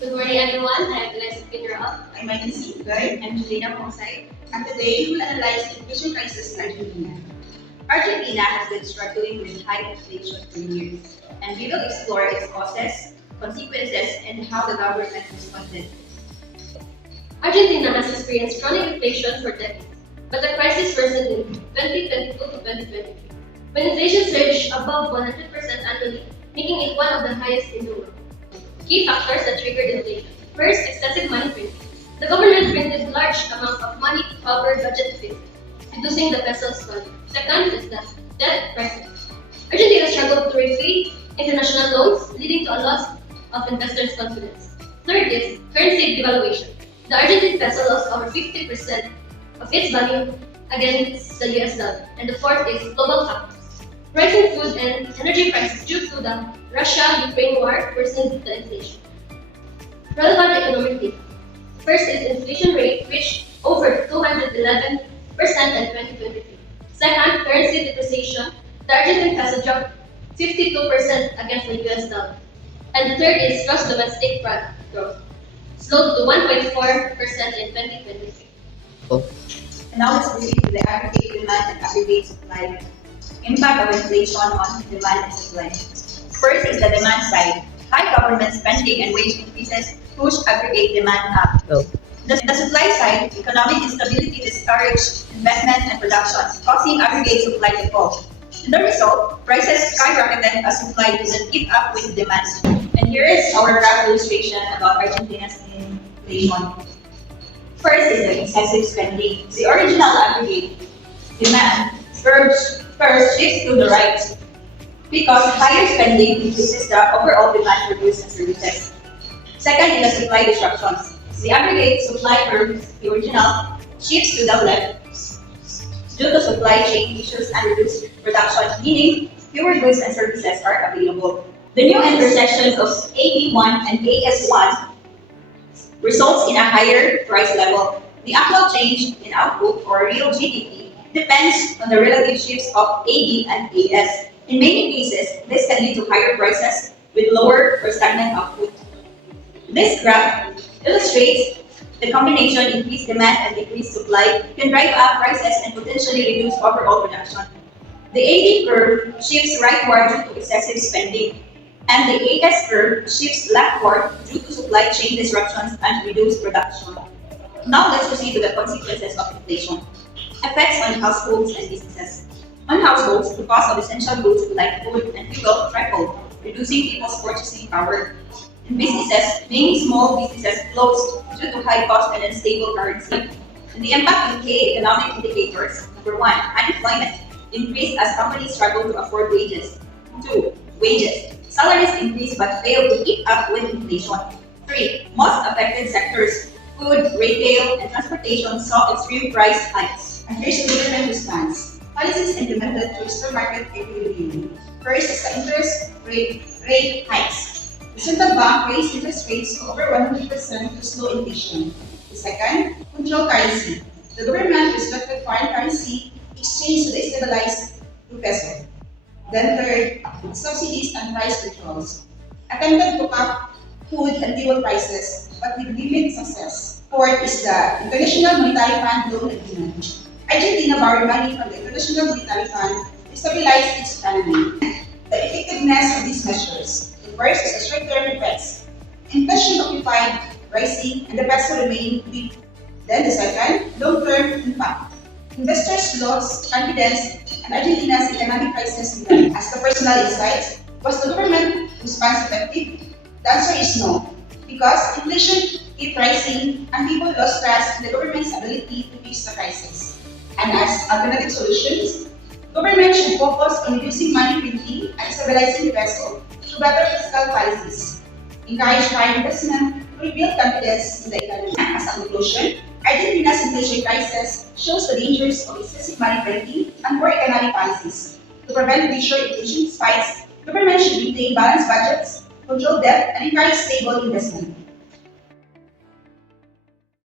Good morning, everyone. I am Eliza Pinero. I'm Michael C. Good. I'm Juliana Pomsay. And today, we will analyze the inflation crisis in Argentina. Argentina has been struggling with high inflation for years, and we will explore its causes, consequences, and how the government responded. Argentina has experienced chronic inflation for decades, but the crisis worsened in 2022 to 2023, when inflation surged above 100% annually, making it one of the highest in the world. Key factors that triggered inflation. First, excessive money printing. The government printed large amounts of money to cover budget deficits, reducing the peso's value. Second is the debt crisis. Argentina struggled to repay international loans, leading to a loss of investors' confidence. Third is currency devaluation. The Argentine peso lost over 50% of its value against the US dollar. And the fourth is global factors. Rising food and energy prices due to the Russia-Ukraine war worsened the inflation. Relevant economic data. First is inflation rate reached over 211% in 2023. Second, currency depreciation. The Argentine peso dropped 52% against the US dollar. And the third is gross domestic product growth, slowed to 1.4% in 2023. And now let's proceed to the aggregate demand and aggregate supply. Impact of inflation on demand and supply. First is the demand side. High government spending and wage increases push aggregate demand up. The supply side, economic instability discouraged investment and production, causing aggregate supply to fall. The result, prices skyrocketed as supply didn't keep up with demand. And here is our graph illustration about Argentina's inflation. First is the excessive spending. The original aggregate demand first shifts to the right because higher spending increases the overall demand for goods and services. Second is the supply disruptions. The aggregate supply curve, the original, shifts to the left due to supply chain issues and reduced production, meaning fewer goods and services are available. The new intersection of AE1 and AS1 results in a higher price level. The actual change in output or real GDP depends on the relative shifts of AD and AS. In many cases, this can lead to higher prices with lower or stagnant output. This graph illustrates the combination increased demand and decreased supply can drive up prices and potentially reduce overall production. The AD curve shifts rightward due to excessive spending, and the AS curve shifts leftward due to supply chain disruptions and reduced production. Now let's proceed to the consequences of inflation. Effects on households and businesses. On households, the cost of essential goods like food and fuel tripled, reducing people's purchasing power. In businesses, many small businesses closed due to high cost and unstable currency. And the impact on key economic indicators. Number one, unemployment increased as companies struggled to afford wages. 2. Wages. Salaries increased but failed to keep up with inflation. 3. Most affected sectors, food, retail, and transportation saw extreme price hikes. And here's the government response. Policies implemented to restore market equilibrium. First is the interest rate hikes. The central bank raised interest rates to over 100% to slow inflation. The second, control currency. The government restricted foreign currency exchange to the stabilized peso. Then third, subsidies and price controls. Attempted to cap food and fuel prices, but with limited success. Fourth is the International Monetary Fund loan agreement. Argentina borrowed money from the International Monetary Fund to stabilize its economy. The effectiveness of these measures. The first is the short-term effects. Inflation occupied rising and the peso remained weak. Then the second, long-term impact. Investors lost confidence and Argentina's economic crisis began. As the personal insight, was the government response effective? The answer is no, because inflation kept rising and people lost trust in the government's ability to fix the crisis. And as alternative solutions, government should focus on reducing money printing and stabilizing the peso through better fiscal policies, encourage foreign investment to rebuild confidence in the economy. As a conclusion, Argentina's inflation crisis shows the dangers of excessive money printing and poor economic policies. To prevent future inflation spikes, government should maintain balanced budgets, control debt, and encourage stable investment.